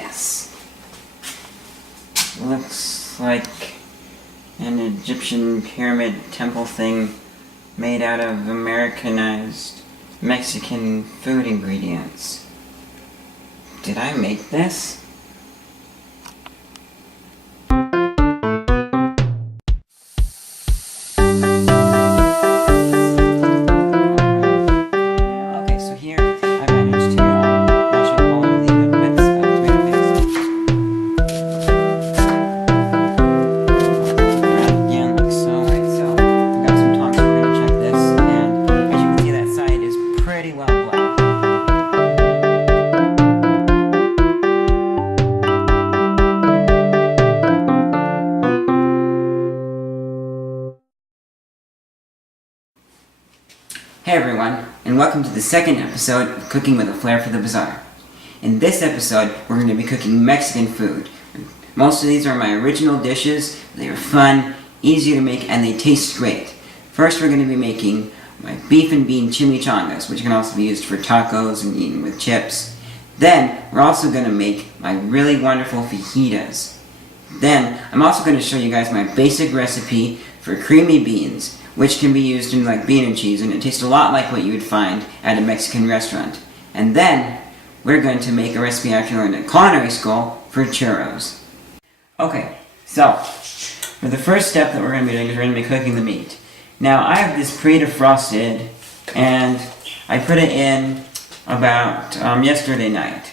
this? Looks like an Egyptian pyramid temple thing made out of Americanized Mexican food ingredients. Did I make this? Okay, so here I managed to mash up all of the bits of tomato paste. Again, like so. Right, so I got some tongs. We're gonna check this, and as you can see, that side is pretty well black. Hey everyone, and welcome to the second episode of Cooking with a Flair for the Bizarre. In this episode, we're going to be cooking Mexican food. Most of these are my original dishes. They are fun, easy to make, and they taste great. First, we're going to be making my beef and bean chimichangas, which can also be used for tacos and eaten with chips. Then, we're also going to make my really wonderful fajitas. Then, I'm also going to show you guys my basic recipe for creamy beans, which can be used in like bean and cheese, and it tastes a lot like what you would find at a Mexican restaurant. And then, we're going to make a recipe I actually learned at culinary school for churros. Okay, so, for the first step that we're going to be doing is we're going to be cooking the meat. Now, I have this pre-defrosted, and I put it in about yesterday night.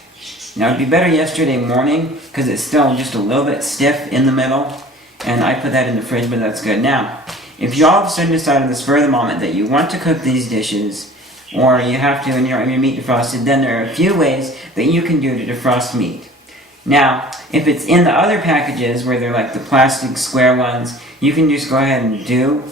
Now, it'd be better yesterday morning, because it's still just a little bit stiff in the middle, and I put that in the fridge, but that's good. Now, if you all of a sudden decide on the spur of the moment that you want to cook these dishes, or you have to and you don't have your meat defrosted, then there are a few ways that you can do to defrost meat. Now, if it's in the other packages, where they're like the plastic square ones, you can just go ahead and do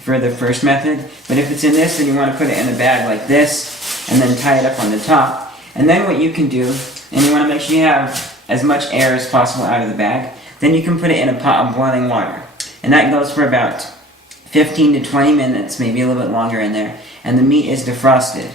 for the first method. But if it's in this, then you want to put it in a bag like this, and then tie it up on the top. And then what you can do, and you want to make sure you have as much air as possible out of the bag, then you can put it in a pot of boiling water. And that goes for about 15 to 20 minutes, maybe a little bit longer in there. And the meat is defrosted.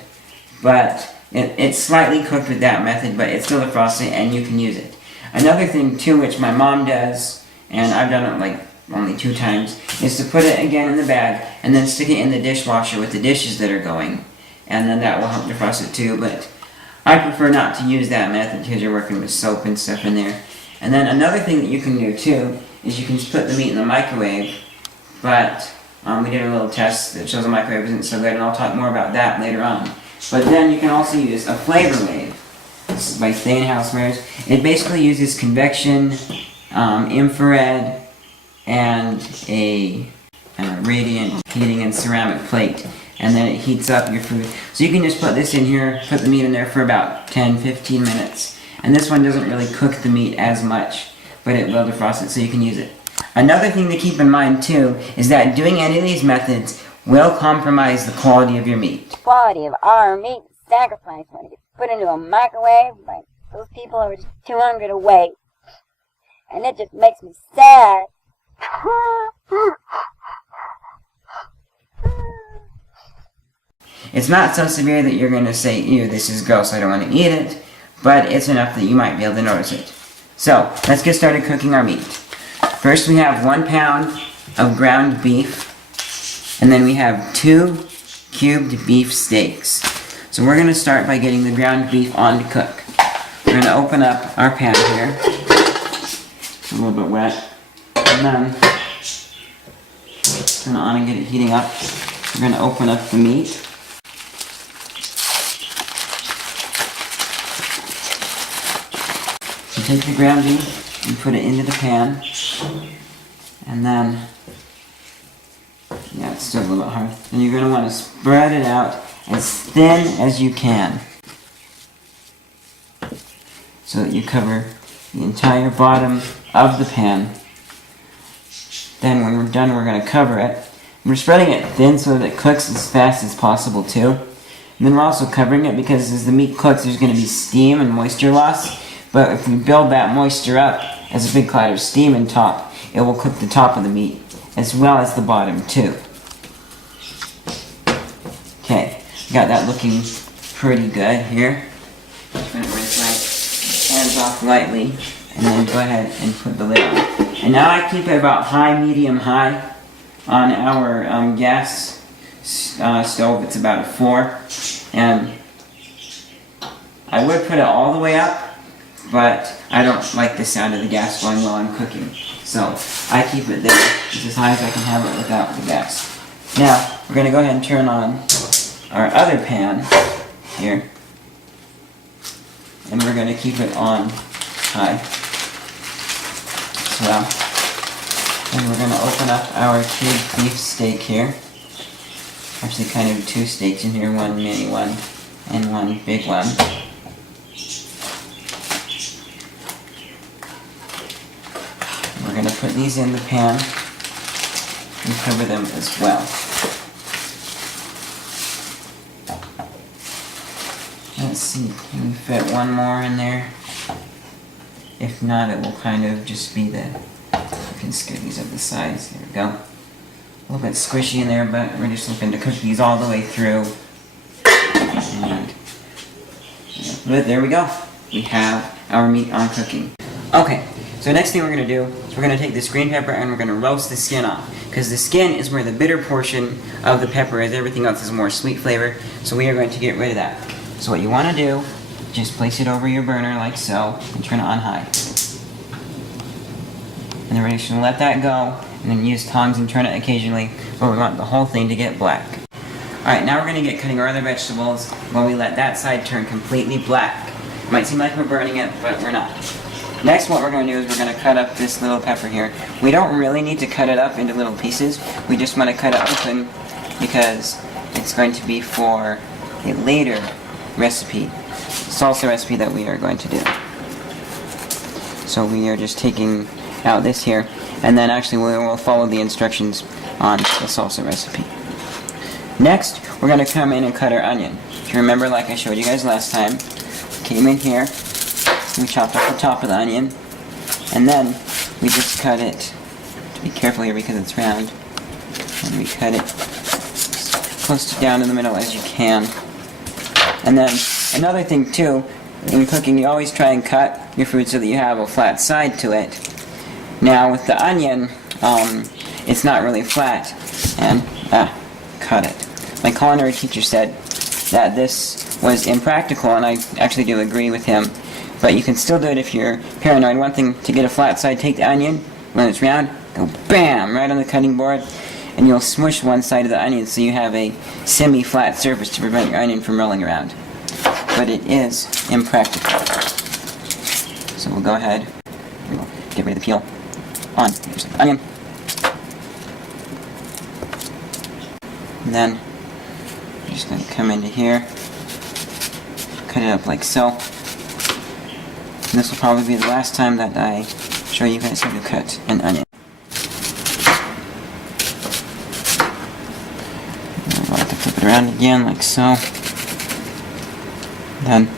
But it's slightly cooked with that method, but it's still defrosted and you can use it. Another thing too, which my mom does, and I've done it like only 2 times, is to put it again in the bag and then stick it in the dishwasher with the dishes that are going. And then that will help defrost it too, but I prefer not to use that method because you're working with soap and stuff in there. And then another thing that you can do too is you can just put the meat in the microwave, but we did a little test that shows the microwave isn't so good, and I'll talk more about that later on. But then you can also use a flavor wave. This is by Steinhausmer's. It basically uses convection, infrared, and a radiant heating and ceramic plate. And then it heats up your food. So you can just put this in here, put the meat in there for about 10-15 minutes. And this one doesn't really cook the meat as much, but it will defrost it so you can use it. Another thing to keep in mind too is that doing any of these methods will compromise the quality of your meat. The quality of our meat is sacrificed when it gets put into a microwave by those people who are just too hungry to wait. And it just makes me sad. It's not so severe that you're going to say, ew, this is gross, I don't want to eat it, but it's enough that you might be able to notice it. So, let's get started cooking our meat. First we have 1 pound of ground beef, and then we have 2 cubed beef steaks. So we're going to start by getting the ground beef on to cook. We're going to open up our pan here. It's a little bit wet. And then, turn it on and get it heating up. We're going to open up the meat. So take the ground beef and put it into the pan. And then, yeah, it's still a little bit hard. And you're going to want to spread it out as thin as you can, so that you cover the entire bottom of the pan. Then when we're done, we're going to cover it. We're spreading it thin so that it cooks as fast as possible too. And then we're also covering it because as the meat cooks, there's going to be steam and moisture loss. But if we build that moisture up as a big cloud of steam in top, it will cook the top of the meat as well as the bottom too. Okay, got that looking pretty good here. Turn it right. And this off lightly, and then go ahead and put the lid on. And now I keep it about high, medium, high on our gas stove. It's about a 4, and I would put it all the way up, but I don't like the sound of the gas going while I'm cooking. So I keep it there. It's as high as I can have it without the gas. Now, we're going to go ahead and turn on our other pan here. And we're going to keep it on high as well. And we're going to open up our cubed beef steak here. Actually kind of 2 steaks in here, one mini one and one big one. We're going to put these in the pan and cover them as well. Let's see, can we fit one more in there? If not, it will kind of just be the, you can scoot these up the sides, there we go. A little bit squishy in there, but we're just looking to cook these all the way through. And, but there we go. We have our meat on cooking. Okay, so next thing we're going to do is we're going to take this green pepper and we're going to roast the skin off. Because the skin is where the bitter portion of the pepper is. Everything else is more sweet flavor. So we are going to get rid of that. So what you want to do, just place it over your burner like so, and turn it on high. And then we're just going to let that go, and then use tongs and turn it occasionally, but we want the whole thing to get black. Alright, now we're going to get cutting our other vegetables while we let that side turn completely black. It might seem like we're burning it, but we're not. Next, what we're going to do is we're going to cut up this little pepper here. We don't really need to cut it up into little pieces. We just want to cut it open because it's going to be for a later recipe, salsa recipe that we are going to do. So we are just taking out this here, and then actually we'll follow the instructions on the salsa recipe. Next, we're going to come in and cut our onion. If you remember, like I showed you guys last time, came in here, we chopped off the top of the onion, and then we just cut it, to be careful here because it's round, and we cut it close to down in the middle as you can. And then another thing too, in cooking you always try and cut your food so that you have a flat side to it. Now with the onion, it's not really flat, and cut it. My culinary teacher said that this was impractical, and I actually do agree with him. But you can still do it if you're paranoid. One thing, to get a flat side, take the onion, when it's round, go BAM! Right on the cutting board, and you'll smush one side of the onion so you have a semi-flat surface to prevent your onion from rolling around. But it is impractical. So we'll go ahead, we'll get rid of the peel on the onion. And then I'm just going to come into here, cut it up like so. And this will probably be the last time that I show you guys how to cut an onion. I'll have to flip it around again like so. Then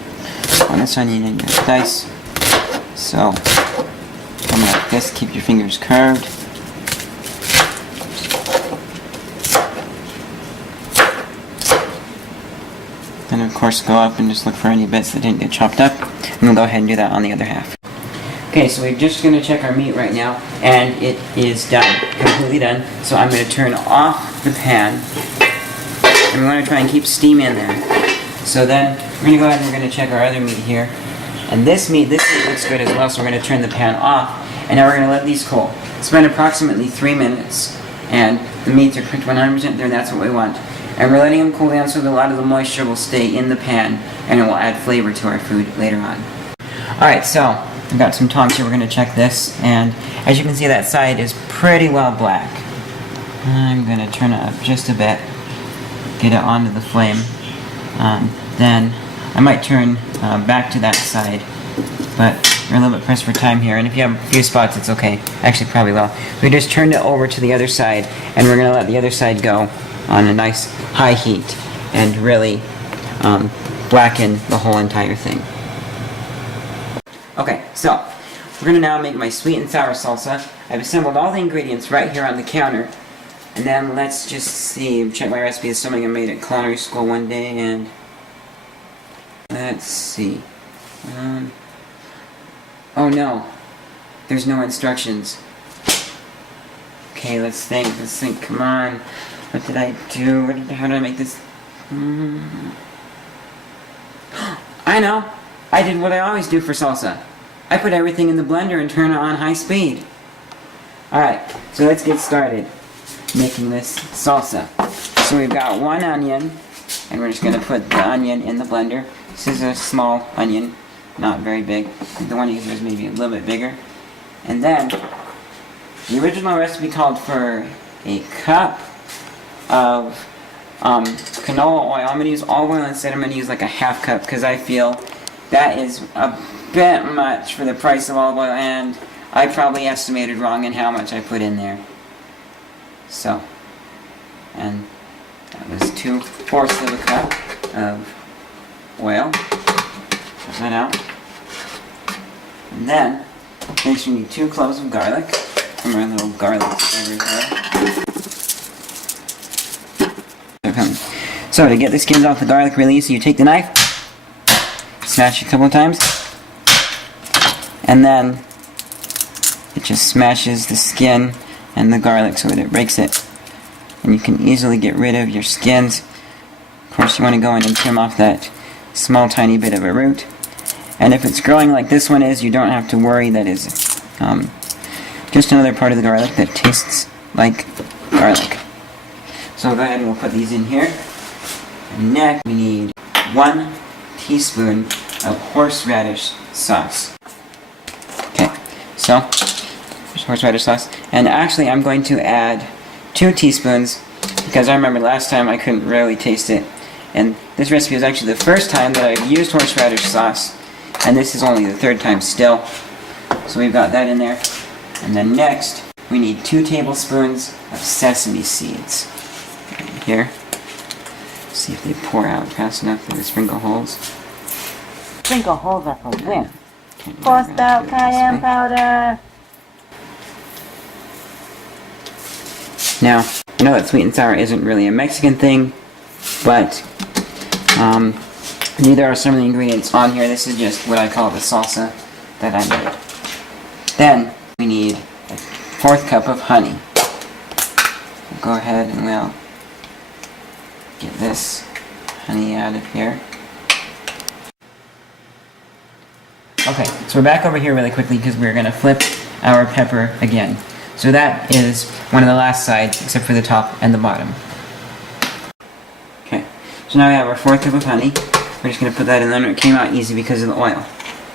on this onion in your dice. So come like this, keep your fingers curved. Then of course go up and just look for any bits that didn't get chopped up. And we'll go ahead and do that on the other half. Okay, so we're just going to check our meat right now, and it is done, completely done. So I'm going to turn off the pan, and we want to try and keep steam in there. So then we're going to go ahead and we're going to check our other meat here. And this meat looks good as well, so we're going to turn the pan off, and now we're going to let these cool. It's been approximately 3 minutes, and the meats are cooked 100% there, that's what we want. And we're letting them cool down so that a lot of the moisture will stay in the pan, and it will add flavor to our food later on. Alright, so I've got some tongs here, we're going to check this, and as you can see that side is pretty well black. I'm going to turn it up just a bit, get it onto the flame. Then I might turn back to that side, but we're a little bit pressed for time here, and if you have a few spots it's okay. Actually probably will. We just turned it over to the other side, and we're going to let the other side go on a nice high heat and really blacken the whole entire thing. Okay, so we're going to now make my sweet and sour salsa. I've assembled all the ingredients right here on the counter, and then let's just see, check my recipe. It's something I made at culinary school one day, and let's see. Oh no, there's no instructions. Okay, let's think, come on. What did I do? How did I make this? I know! I did what I always do for salsa. I put everything in the blender and turn it on high speed. Alright, so let's get started making this salsa. So we've got 1 onion, and we're just going to put the onion in the blender. This is a small onion, not very big. The one you use is maybe a little bit bigger. And then, the original recipe called for a cup of canola oil. I'm going to use olive oil instead. I'm going to use like a half cup because I feel that is a bit much for the price of olive oil, and I probably estimated wrong in how much I put in there. So, and that was 2/4 of a cup of oil. Put that out. And then, next we need 2 cloves of garlic from our little garlic flavors there. So to get the skins off the garlic really easy, you take the knife, smash it a couple of times, and then it just smashes the skin and the garlic so that it breaks it. And you can easily get rid of your skins. Of course, you want to go in and trim off that small tiny bit of a root. And if it's growing like this one is, you don't have to worry. That is just another part of the garlic that tastes like garlic. So go ahead and we'll put these in here. And next we need 1 teaspoon of horseradish sauce. Okay, so horseradish sauce. And actually I'm going to add 2 teaspoons because I remember last time I couldn't really taste it. And this recipe is actually the first time that I've used horseradish sauce, and this is only the 3rd time still. So we've got that in there. And then next, we need 2 tablespoons of sesame seeds. Right here. See if they pour out fast enough through the sprinkle holes. Sprinkle holes are for when? Forced out cayenne powder. Now, I know that sweet and sour isn't really a Mexican thing, but neither are some of the ingredients on here. This is just what I call the salsa that I made. Then, we need a 4th cup of honey. We'll go ahead and we'll get this honey out of here. Okay, so we're back over here really quickly because we're going to flip our pepper again. So that is one of the last sides, except for the top and the bottom. Okay, so now we have our 4th cup of honey. We're just going to put that in there, and it came out easy because of the oil.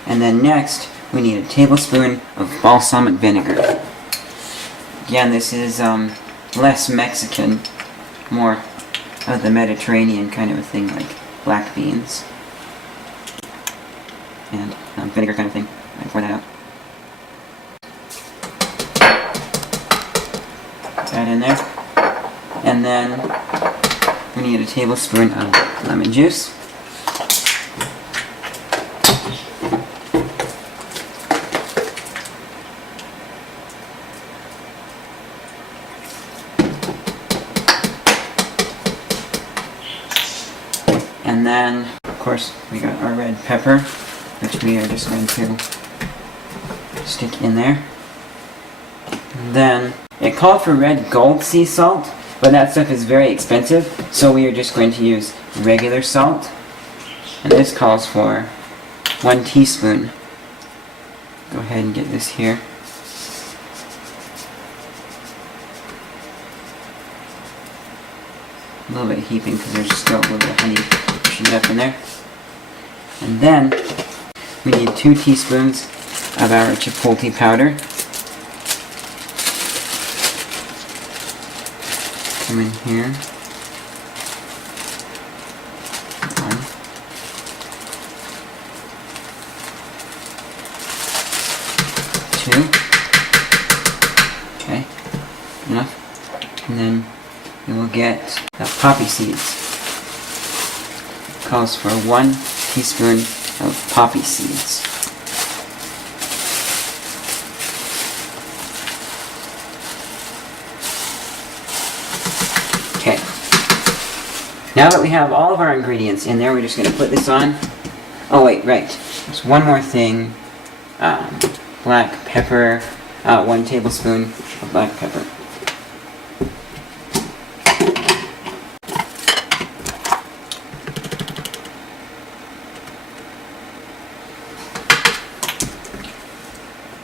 And then next, we need a tablespoon of balsamic vinegar. Again, this is less Mexican, more of the Mediterranean kind of a thing, like black beans. And vinegar kind of thing. I pour that out. That in there. And then we need a tablespoon of lemon juice. And then, of course, we got our red pepper, which we are just going to stick in there. And then, it called for red gold sea salt, but that stuff is very expensive, so we are just going to use regular salt. And this calls for 1 teaspoon. Go ahead and get this here. A little bit heaping because there's still a little bit of honey pushing it up in there. And then we need 2 teaspoons of our chipotle powder. Come in here. 1. Okay, enough. And then you will get the poppy seeds. Calls for 1 teaspoon of poppy seeds. Okay. Now that we have all of our ingredients in there, we're just going to put this on. Oh wait, right. There's one more thing. black pepper, 1 tablespoon of black pepper.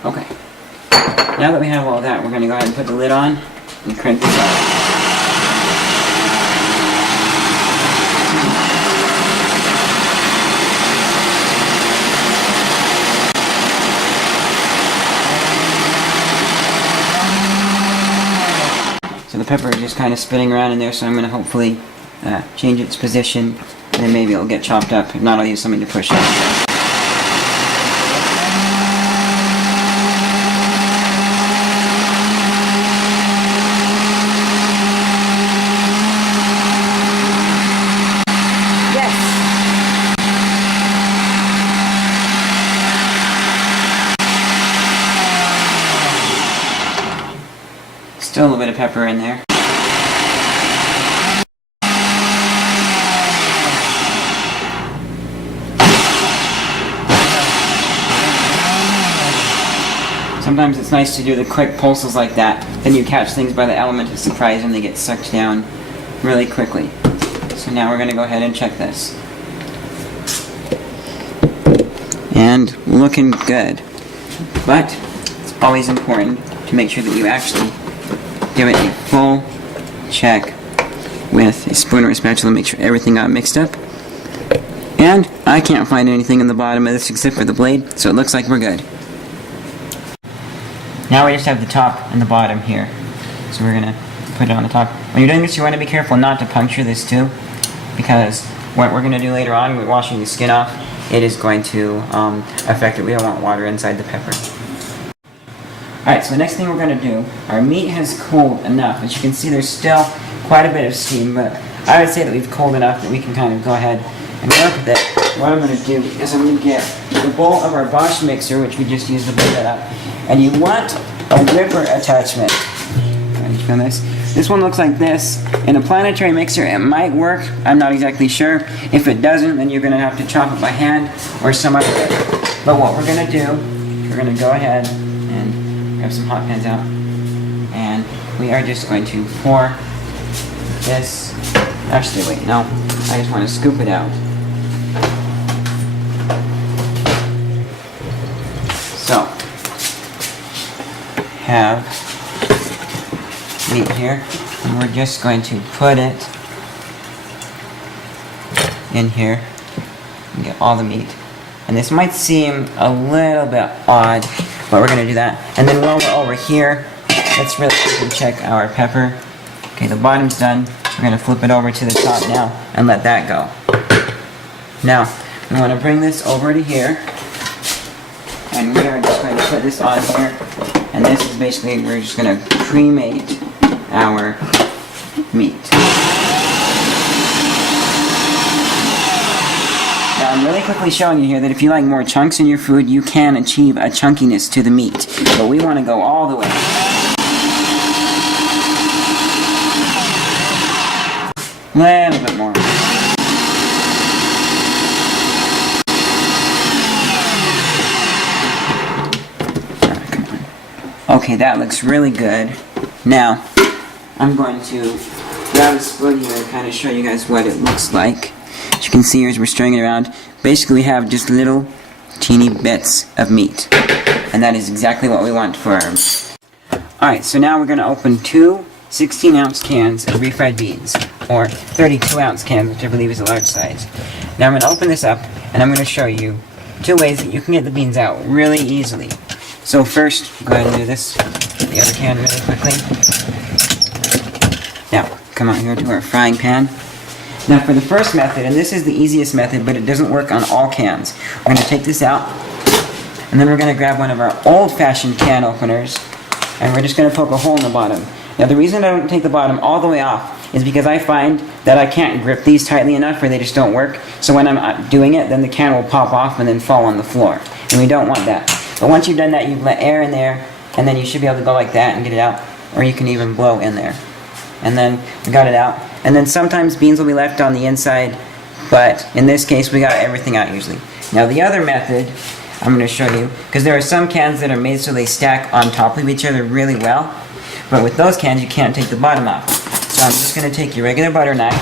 Okay, now that we have all that, we're going to go ahead and put the lid on and crank this out. So the pepper is just kind of spinning around in there, so I'm going to hopefully change its position, and then maybe it'll get chopped up. If not, I'll use something to push it. Still a little bit of pepper in there. Sometimes it's nice to do the quick pulses like that. Then you catch things by the element of surprise and they get sucked down really quickly. So now we're going to go ahead and check this. And looking good. But it's always important to make sure that you actually give it a full check with a spoon or a spatula, make sure everything got mixed up. And I can't find anything in the bottom of this except for the blade, so it looks like we're good. Now we just have the top and the bottom here. So we're going to put it on the top. When you're doing this, you want to be careful not to puncture this too, because what we're going to do later on with washing the skin off, it is going to affect it. We don't want water inside the pepper. Alright, so the next thing we're going to do, our meat has cooled enough. As you can see, there's still quite a bit of steam, but I would say that we've cooled enough that we can kind of go ahead and work with it. What I'm going to do is I'm going to get the bowl of our Bosch mixer, which we just used to blend it up, and you want a whipper attachment. This one looks like this. In a planetary mixer, it might work. I'm not exactly sure. If it doesn't, then you're going to have to chop it by hand or some other way. But what we're going to do, we're going to go ahead and grab some hot pans out, and we are just going to pour this. Actually, wait, no, I just want to scoop it out. So, have meat here, and we're just going to put it in here and get all the meat. And this might seem a little bit odd, but we're going to do that. And then while we're over here, let's really quickly check our pepper. Okay, the bottom's done. We're going to flip it over to the top now and let that go. Now, we want to bring this over to here. And we are just going to put this on here. And this is basically, we're just going to cremate our meat. Now I'm really quickly showing you here that if you like more chunks in your food, you can achieve a chunkiness to the meat. But we want to go all the way. A little bit more. Okay, that looks really good. Now, I'm going to grab a spoon here and kind of show you guys what it looks like. As you can see here as we're stirring it around, basically we have just little teeny bits of meat. And that is exactly what we want for our meat. Alright, so now we're going to open two 16-ounce cans of refried beans, or 32-ounce cans, which I believe is a large size. Now I'm going to open this up, and I'm going to show you two ways that you can get the beans out really easily. So first, go ahead and do this, the other can really quickly. Now, come out here to our frying pan. Now for the first method, and this is the easiest method, but it doesn't work on all cans. We're going to take this out, and then we're going to grab one of our old-fashioned can openers, and we're just going to poke a hole in the bottom. Now the reason I don't take the bottom all the way off is because I find that I can't grip these tightly enough or they just don't work. So when I'm doing it, then the can will pop off and then fall on the floor. And we don't want that. But once you've done that, you let air in there, and then you should be able to go like that and get it out. Or you can even blow in there. And then we got it out. And then sometimes beans will be left on the inside, but in this case we got everything out usually. Now the other method, I'm going to show you. Because there are some cans that are made so they stack on top of each other really well. But with those cans, you can't take the bottom off. So I'm just going to take your regular butter knife.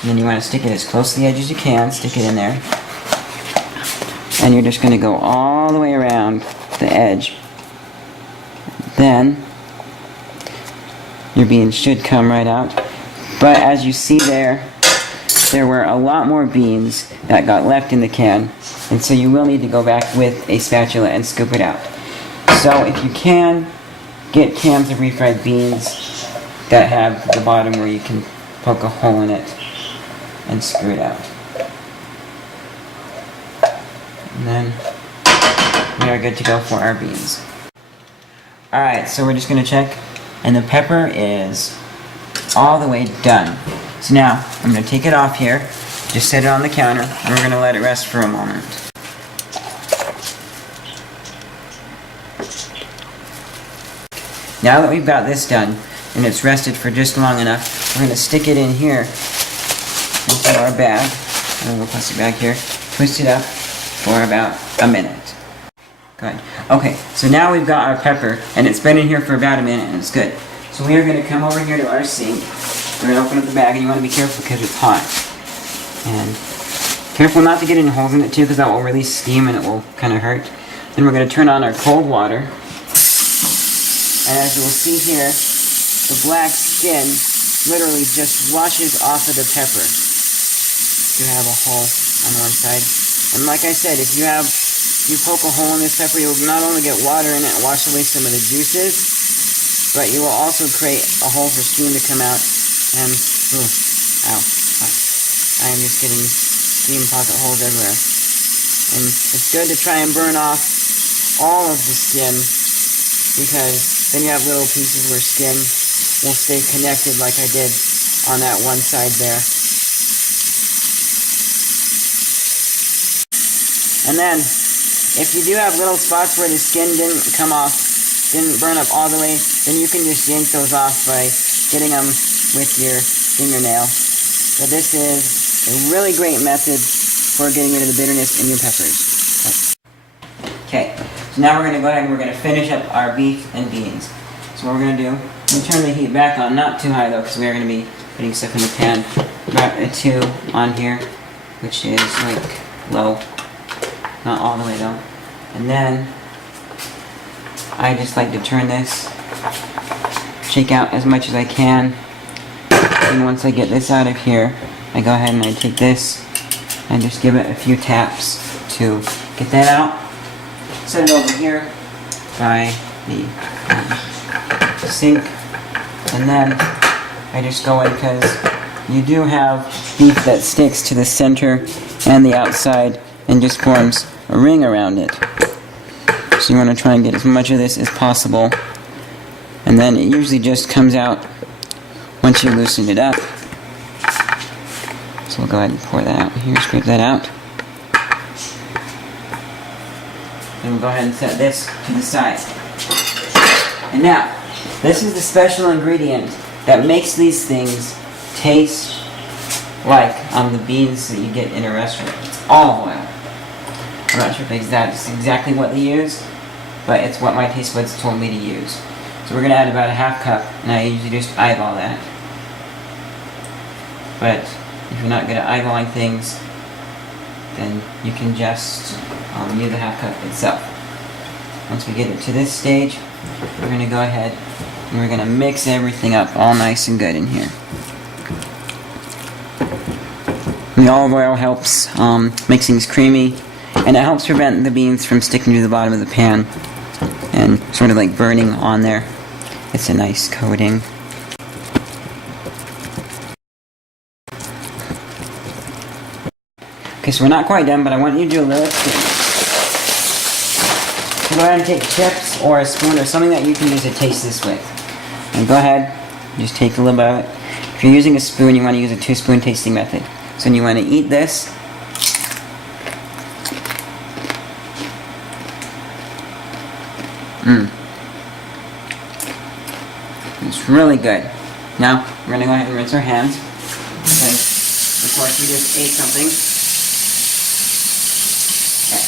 And then you want to stick it as close to the edge as you can. Stick it in there. And you're just going to go all the way around the edge. Then your beans should come right out. But as you see there were a lot more beans that got left in the can. And so you will need to go back with a spatula and scoop it out. So if you can, get cans of refried beans that have the bottom where you can poke a hole in it and screw it out. And then we are good to go for our beans. Alright, so we're just going to check, and the pepper is all the way done. So now, I'm going to take it off here, just set it on the counter, and we're going to let it rest for a moment. Now that we've got this done, and it's rested for just long enough, we're going to stick it in here, into our bag, and we'll plastic bag here, twist it up for about a minute. Good. Okay, so now we've got our pepper, and it's been in here for about a minute, and it's good. So we are going to come over here to our sink. We're going to open up the bag, and you want to be careful because it's hot. And careful not to get any holes in it too, because that will release steam and it will kind of hurt. Then we're going to turn on our cold water. And as you'll see here, the black skin literally just washes off of the pepper. You have a hole on one side. And like I said, if you poke a hole in this pepper, you'll not only get water in it and wash away some of the juices, but you will also create a hole for steam to come out. And, ooh, ow, I am just getting steam pocket holes everywhere. And it's good to try and burn off all of the skin, because then you have little pieces where skin will stay connected like I did on that one side there. And then, if you do have little spots where the skin didn't come off, didn't burn up all the way, then you can just yank those off by getting them with your fingernail. So this is a really great method for getting rid of the bitterness in your peppers. Okay, so now we're going to go ahead and we're going to finish up our beef and beans. So what we're going to do, we'll turn the heat back on, not too high though, because we are going to be putting stuff in the pan. About a 2 on here, which is like low. Not all the way though. And then, I just like to turn this, shake out as much as I can. And once I get this out of here, I go ahead and I take this and just give it a few taps to get that out. Set it over here by the sink. And then, I just go in because you do have beef that sticks to the center and the outside and just forms a ring around it. So you want to try and get as much of this as possible, and then it usually just comes out once you loosen it up. So we'll go ahead and pour that out here, scrape that out. Then we'll go ahead and set this to the side. And now, this is the special ingredient that makes these things taste like the beans that you get in a restaurant. It's olive oil. I'm not sure if that's exactly what they use, but it's what my taste buds told me to use. So we're going to add about a half cup, and I usually just eyeball that. But if you're not good at eyeballing things, then you can just use the half cup itself. Once we get it to this stage, we're going to go ahead and we're going to mix everything up all nice and good in here. The olive oil helps make things creamy, and it helps prevent the beans from sticking to the bottom of the pan and sort of like burning on there. It's a nice coating. Okay, so we're not quite done, but I want you to do a little thing. So go ahead and take chips or a spoon or something that you can use to taste this with. And go ahead, just take a little bit of it. If you're using a spoon, you want to use a 2-spoon tasting method. So when you want to eat this, it's really good. Now, we're going to go ahead and rinse our hands, because, of course, we just ate something. Okay.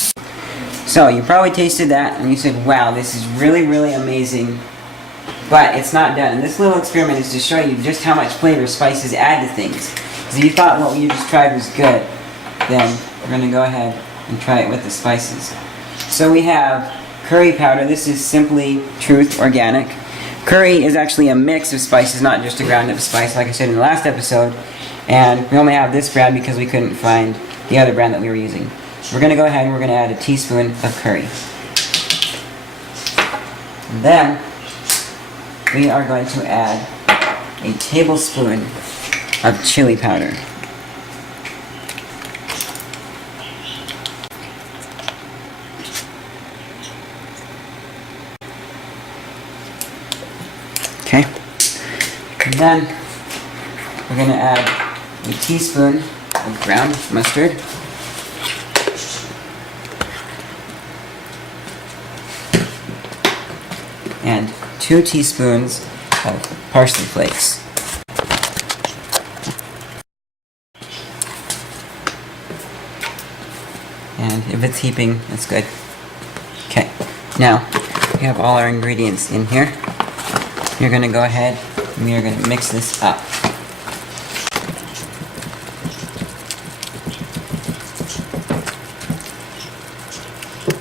So you probably tasted that and you said, wow, this is really, really amazing. But it's not done. And this little experiment is to show you just how much flavor spices add to things. So you thought what you just tried was good, then we're going to go ahead and try it with the spices. So we have curry powder. This is Simply Truth Organic. Curry is actually a mix of spices, not just a ground up spice, like I said in the last episode. And we only have this brand because we couldn't find the other brand that we were using. We're going to go ahead and we're going to add a teaspoon of curry. And then we are going to add a tablespoon of chili powder. Okay. And then we're going to add a teaspoon of ground mustard. And 2 teaspoons of parsley flakes. And if it's heaping, that's good. Okay, now we have all our ingredients in here. You're going to go ahead and we are going to mix this up.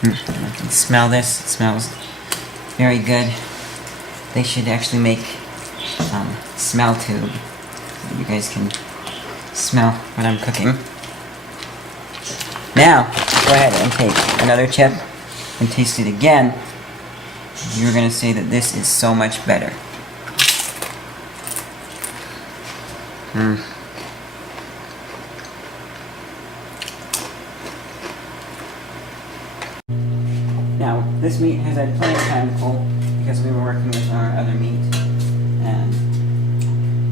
I can smell this. It smells very good. They should actually make smell tube so you guys can smell what I'm cooking. Now, go ahead and take another chip and taste it again. You're going to say that this is so much better. Now, this meat has had plenty of time to cool because we were working with our other meat. And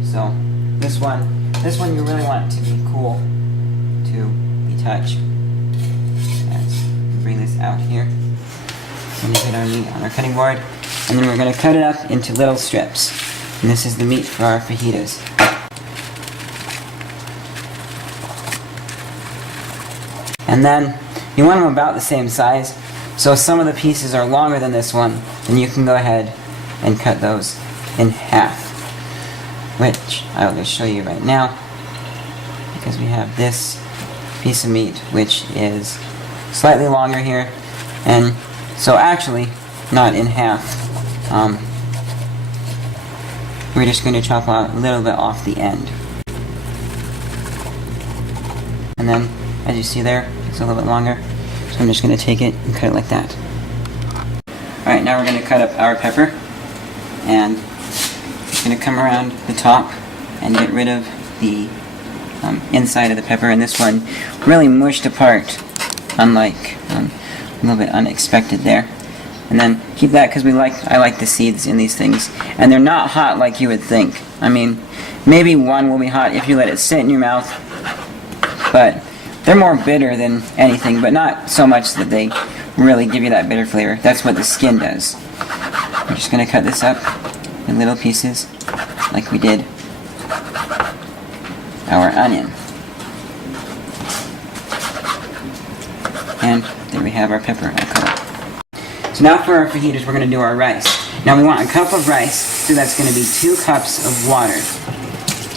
so, this one you really want to be cool to be touched. Let's bring this out here. We're going to get our meat on our cutting board, and then we're going to cut it up into little strips. And this is the meat for our fajitas. And then you want them about the same size. So some of the pieces are longer than this one, and you can go ahead and cut those in half, which I will just show you right now, because we have this piece of meat which is slightly longer here, and so actually not in half. We're just going to chop out a little bit off the end, and then as you see there, it's a little bit longer. So I'm just going to take it and cut it like that. Alright, now we're going to cut up our pepper. And I'm going to come around the top and get rid of the inside of the pepper. And this one really mushed apart, unlike a little bit unexpected there. And then keep that because I like the seeds in these things. And they're not hot like you would think. I mean, maybe one will be hot if you let it sit in your mouth. But they're more bitter than anything, but not so much that they really give you that bitter flavor. That's what the skin does. I'm just going to cut this up in little pieces, like we did our onion. And there we have our pepper all cut up. So now for our fajitas, we're going to do our rice. Now we want a cup of rice, so that's going to be 2 cups of water.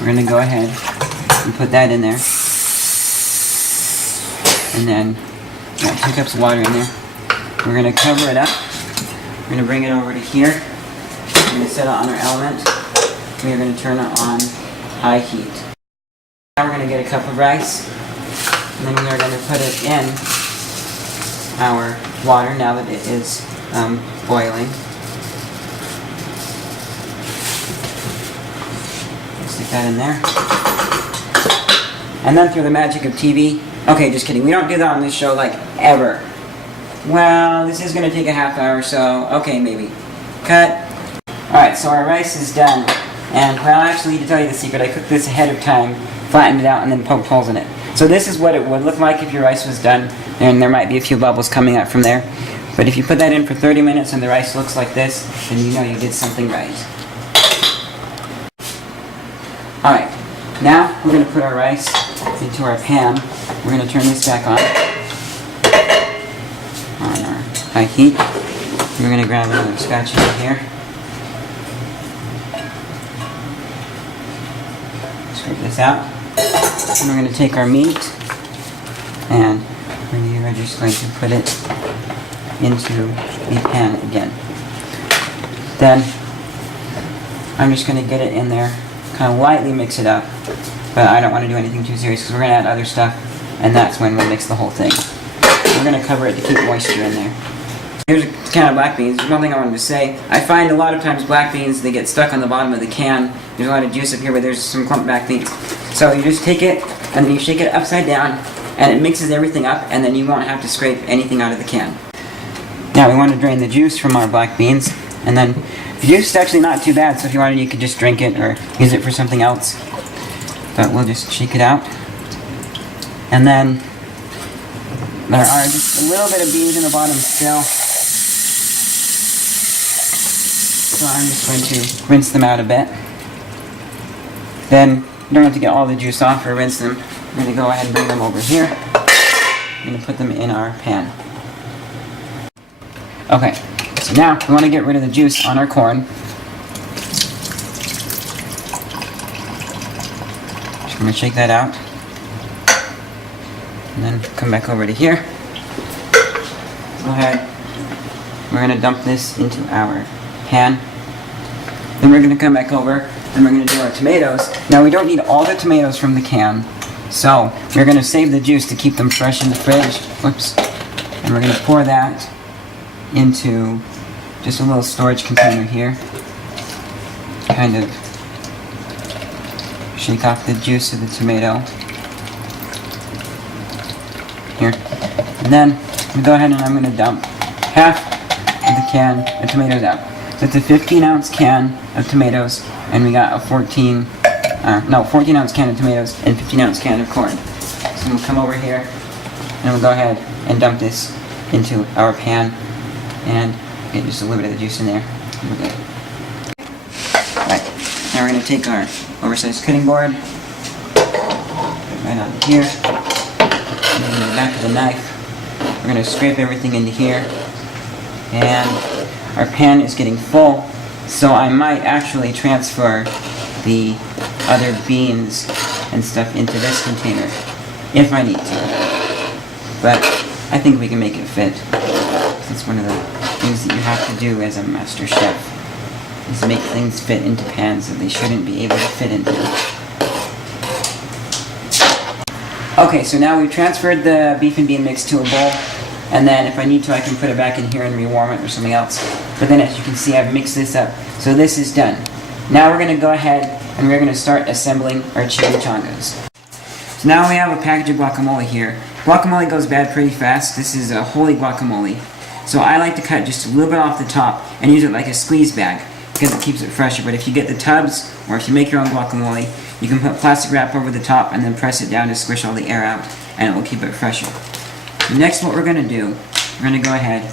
We're going to go ahead and put that in there. And then, got 2 cups of water in there. We're going to cover it up. We're going to bring it over to here. We're going to set it on our element. We are going to turn it on high heat. Now we're going to get a cup of rice. And then we are going to put it in our water now that it is boiling. Stick that in there. And then through the magic of TV, okay, just kidding. We don't do that on this show, like, ever. Well, this is going to take a half hour, so, okay, maybe. Cut. Alright, so our rice is done. And, well, actually, to tell you the secret, I cooked this ahead of time, flattened it out, and then poked holes in it. So this is what it would look like if your rice was done, and there might be a few bubbles coming out from there. But if you put that in for 30 minutes and the rice looks like this, then you know you did something right. Alright, now we're going to put our rice into our pan. We're going to turn this back on our high heat. We're going to grab another spatula here. Scrape this out. And we're going to take our meat and we're just going to put it into the pan again. Then I'm just going to get it in there, kind of lightly mix it up, but I don't want to do anything too serious because we're going to add other stuff, and that's when we'll mix the whole thing. We're going to cover it to keep moisture in there. Here's a can of black beans. There's one thing I wanted to say. I find a lot of times black beans, they get stuck on the bottom of the can. There's a lot of juice up here, but there's some clumped back beans. So you just take it, and then you shake it upside down, and it mixes everything up, and then you won't have to scrape anything out of the can. Now we want to drain the juice from our black beans, and then the juice is actually not too bad, so if you wanted you could just drink it or use it for something else. But we'll just shake it out. And then there are just a little bit of beans in the bottom still. So I'm just going to rinse them out a bit. Then you don't have to get all the juice off or rinse them. I'm going to go ahead and bring them over here. I'm going to put them in our pan. Okay, so now we want to get rid of the juice on our corn. Just going to shake that out. And then come back over to here. Go ahead. We're going to dump this into our pan. Then we're going to come back over and we're going to do our tomatoes. Now we don't need all the tomatoes from the can, so we're going to save the juice to keep them fresh in the fridge. Whoops. And we're going to pour that into just a little storage container here. Kind of shake off the juice of the tomato. Here. And then I'm going to go ahead and I'm going to dump half of the can of tomatoes out. So it's a 15-ounce can of tomatoes, and we got a 14-ounce can of tomatoes and 15-ounce can of corn. So we'll come over here and we'll go ahead and dump this into our pan and get just a little bit of the juice in there. We're good. Alright, now we're going to take our oversized cutting board, put it right on here, and then in the back of the knife, we're going to scrape everything into here, and our pan is getting full, so I might actually transfer the other beans and stuff into this container if I need to. But I think we can make it fit. That's one of the things that you have to do as a master chef, is make things fit into pans that they shouldn't be able to fit into. Okay, so now we've transferred the beef and bean mix to a bowl, and then if I need to I can put it back in here and rewarm it or something else. But then as you can see, I've mixed this up. So this is done. Now we're going to go ahead and we're going to start assembling our chimichangas. So now we have a package of guacamole here. Guacamole goes bad pretty fast. This is a wholly guacamole. So I like to cut just a little bit off the top and use it like a squeeze bag because it keeps it fresher. But if you get the tubs, or if you make your own guacamole, you can put plastic wrap over the top and then press it down to squish all the air out, and it will keep it fresher. So next what we're going to do, we're going to go ahead,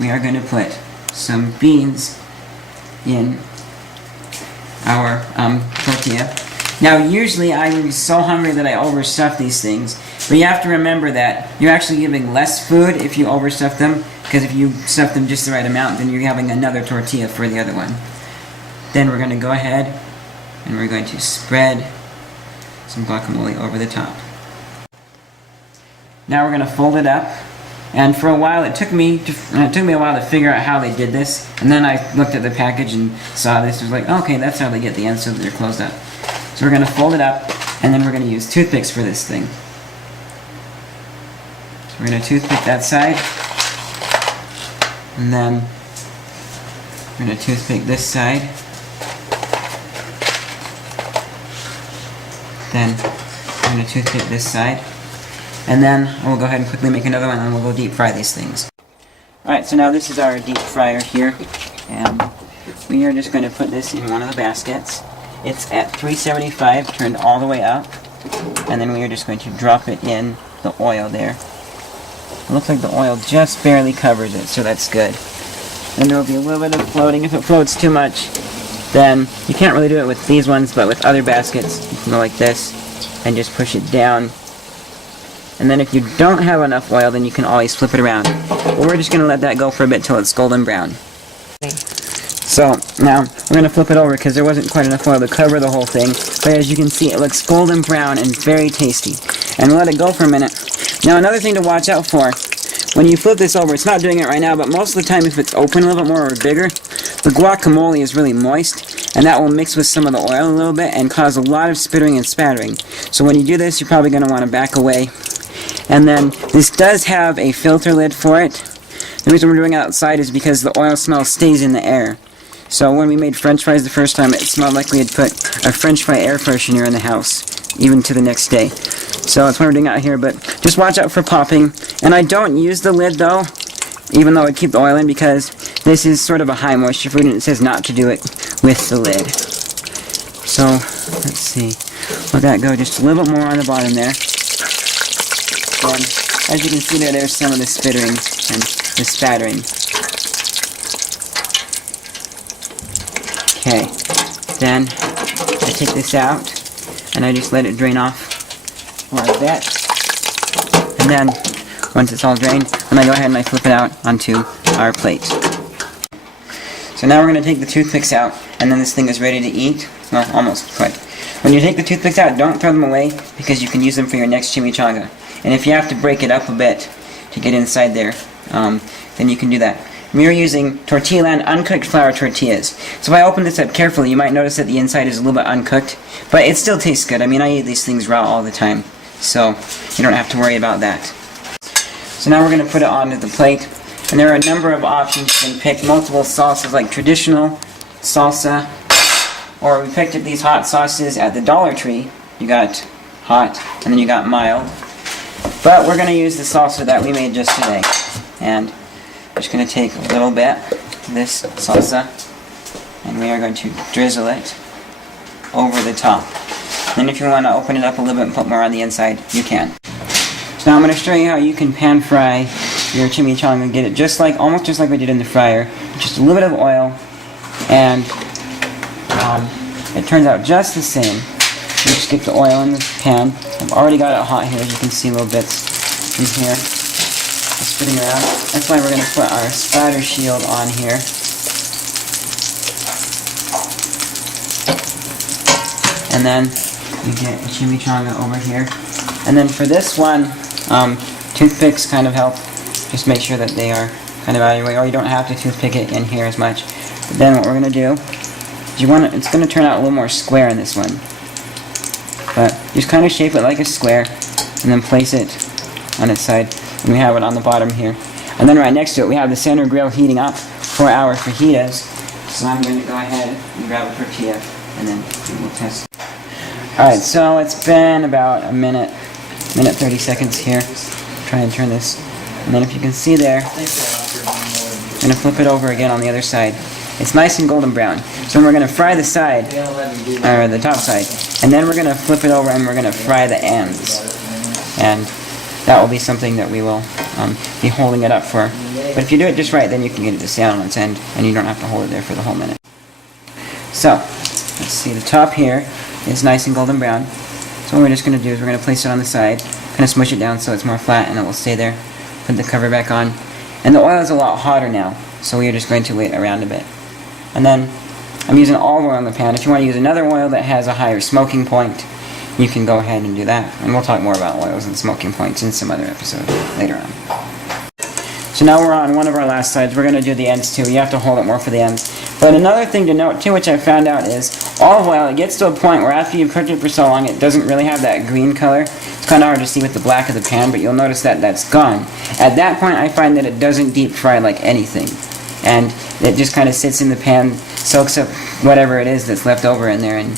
we are going to put some beans in our tortilla. Now usually I'm so hungry that I overstuff these things, but you have to remember that you're actually giving less food if you overstuff them, because if you stuff them just the right amount, then you're having another tortilla for the other one. Then we're going to go ahead and we're going to spread some guacamole over the top. Now we're going to fold it up, and for a while it took me a while to figure out how they did this, and then I looked at the package and saw this. I was like, okay, that's how they get the ends so that they're closed up. So we're going to fold it up, and then we're going to use toothpicks for this thing. So we're going to toothpick that side, and then we're going to toothpick this side. Then I'm going to toothpick this side. And then we'll go ahead and quickly make another one, and we'll go deep fry these things. Alright, so now this is our deep fryer here, and we are just going to put this in one of the baskets. It's at 375, turned all the way up, and then we are just going to drop it in the oil there. It looks like the oil just barely covers it, so that's good. And there will be a little bit of floating. If it floats too much, then you can't really do it with these ones, but with other baskets, you can go like this, and just push it down And then if you don't have enough oil, then you can always flip it around. But we're just going to let that go for a bit till it's golden brown. So now we're going to flip it over because there wasn't quite enough oil to cover the whole thing. But as you can see, it looks golden brown and very tasty. And we'll let it go for a minute. Now another thing to watch out for, when you flip this over, it's not doing it right now, but most of the time if it's open a little bit more or bigger, the guacamole is really moist, and that will mix with some of the oil a little bit and cause a lot of spittering and spattering. So when you do this, you're probably going to want to back away. And then this does have a filter lid for it. The reason we're doing it outside is because the oil smell stays in the air. So when we made french fries the first time, it smelled like we had put a french fry air freshener in the house, even to the next day. So that's why we're doing it out here, but just watch out for popping. And I don't use the lid though, even though I keep the oil in, because this is sort of a high moisture food and it says not to do it with the lid. So, let's see, let that go just a little bit more on the bottom there. And as you can see there, there's some of the spittering and the spattering. Okay, then I take this out and I just let it drain off like that. And then, once it's all drained, then I go ahead and I flip it out onto our plate. So now we're going to take the toothpicks out, and then this thing is ready to eat. Well, almost quite. When you take the toothpicks out, don't throw them away, because you can use them for your next chimichanga. And if you have to break it up a bit to get inside there, then you can do that. We are using Tortilla Land uncooked flour tortillas. So if I open this up carefully, you might notice that the inside is a little bit uncooked, but it still tastes good. I mean, I eat these things raw all the time, so you don't have to worry about that. So now we're going to put it onto the plate, and there are a number of options. You can pick multiple salsas like traditional salsa, or we picked up these hot sauces at the Dollar Tree. You got hot, and then you got mild. But we're going to use the salsa that we made just today. And I'm just going to take a little bit of this salsa, and we are going to drizzle it over the top. Then if you want to open it up a little bit and put more on the inside, you can. So now I'm going to show you how you can pan fry your chimichanga and get it just like, almost just like we did in the fryer. Just a little bit of oil, and it turns out just the same. You just get the oil in the pan. I've already got it hot here, as you can see little bits in here. Just spitting around. That's why we're going to put our spatter shield on here. And then you get a chimichanga over here. And then for this one, toothpicks kind of help. Just make sure that they are kind of out of your way, or you don't have to toothpick it in here as much. But then what we're going to do is it's going to turn out a little more square in this one. But just kind of shape it like a square, and then place it on its side. And we have it on the bottom here. And then right next to it, we have the center grill heating up for our fajitas. So I'm going to go ahead and grab a tortilla, and then we'll test it. Alright, so it's been about a minute 30 seconds here. Try and turn this. And then if you can see there, I'm going to flip it over again on the other side. It's nice and golden brown. So we're going to fry the side, or the top side, and then we're going to flip it over and we're going to fry the ends. And that will be something that we will be holding it up for. But if you do it just right, then you can get it to stay on its end, and you don't have to hold it there for the whole minute. So, let's see, the top here is nice and golden brown. So what we're just going to do is we're going to place it on the side, kind of smush it down so it's more flat and it will stay there. Put the cover back on. And the oil is a lot hotter now, so we are just going to wait around a bit. And then, I'm using olive oil in the pan. If you want to use another oil that has a higher smoking point, you can go ahead and do that. And we'll talk more about oils and smoking points in some other episode later on. So now we're on one of our last sides. We're going to do the ends too. You have to hold it more for the ends. But another thing to note too, which I found out, is olive oil, it gets to a point where after you've cooked it for so long, it doesn't really have that green color. It's kind of hard to see with the black of the pan, but you'll notice that that's gone. At that point, I find that it doesn't deep fry like anything. And it just kind of sits in the pan, soaks up whatever it is that's left over in there, and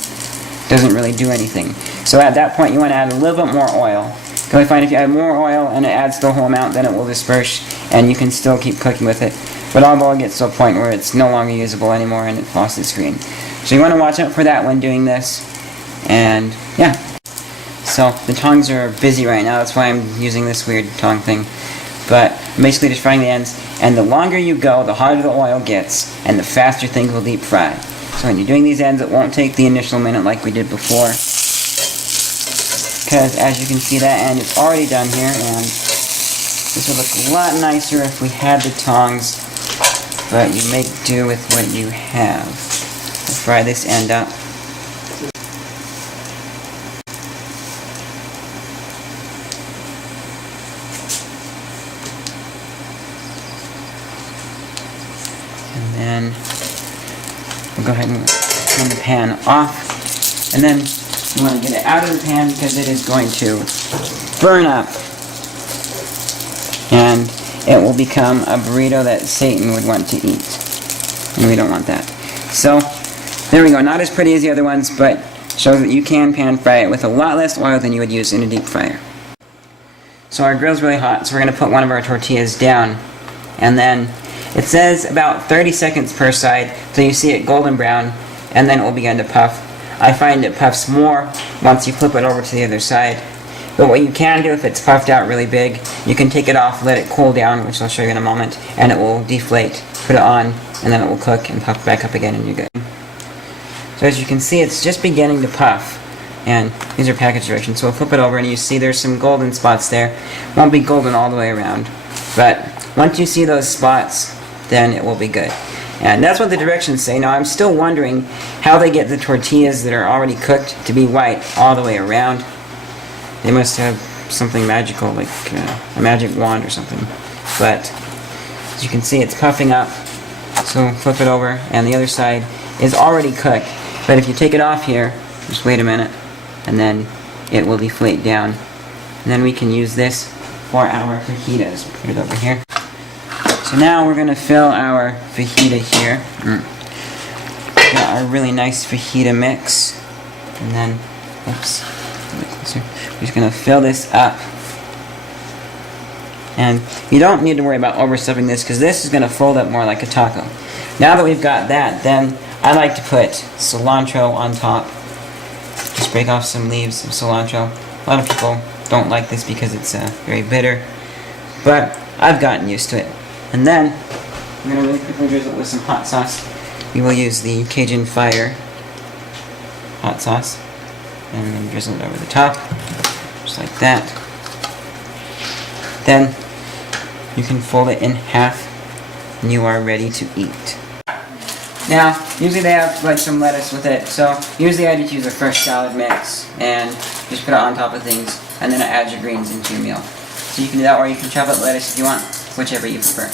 doesn't really do anything. So at that point, you want to add a little bit more oil. Because I find if you add more oil and it adds the whole amount, then it will disperse, and you can still keep cooking with it. But olive oil gets to a point where it's no longer usable anymore and it falls to the screen. So you want to watch out for that when doing this. And yeah. So the tongs are busy right now, that's why I'm using this weird tong thing. But I'm basically just frying the ends, and the longer you go, the hotter the oil gets, and the faster things will deep fry. So when you're doing these ends, it won't take the initial minute like we did before. because as you can see, that end is already done here, and this would look a lot nicer if we had the tongs, but you make do with what you have. We'll fry this end up. And then we'll go ahead and turn the pan off, and then you want to get it out of the pan because it is going to burn up. And it will become a burrito that Satan would want to eat. And we don't want that. So, there we go. Not as pretty as the other ones, but shows that you can pan fry it with a lot less oil than you would use in a deep fryer. So our grill's really hot, so we're going to put one of our tortillas down. And then, it says about 30 seconds per side, till you see it golden brown, and then it will begin to puff. I find it puffs more once you flip it over to the other side. But what you can do if it's puffed out really big, you can take it off, let it cool down, which I'll show you in a moment, and it will deflate. Put it on, and then it will cook and puff back up again, and you're good. So as you can see, it's just beginning to puff. And these are package directions, so we'll flip it over, and you see there's some golden spots there. Won't be golden all the way around, but once you see those spots, then it will be good. And that's what the directions say. Now I'm still wondering how they get the tortillas that are already cooked to be white all the way around. They must have something magical, like a magic wand or something. But as you can see, it's puffing up. So flip it over, and the other side is already cooked. But if you take it off here, just wait a minute, and then it will deflate down. And then we can use this for our fajitas. Put it over here. So now we're going to fill our fajita here. Got our really nice fajita mix. And then, oops, a bit closer. We're just going to fill this up. And you don't need to worry about overstuffing this because this is going to fold up more like a taco. Now that we've got that, then I like to put cilantro on top. Just break off some leaves of cilantro. A lot of people don't like this because it's very bitter. But I've gotten used to it. And then, we're going to really quickly drizzle it with some hot sauce. We will use the Cajun Fire hot sauce. And then drizzle it over the top. Just like that. Then, you can fold it in half. And you are ready to eat. Now, usually they have like some lettuce with it. So, usually I just use a fresh salad mix. And just put it on top of things. And then it adds your greens into your meal. So you can do that, or you can chop up lettuce if you want. Whichever you prefer.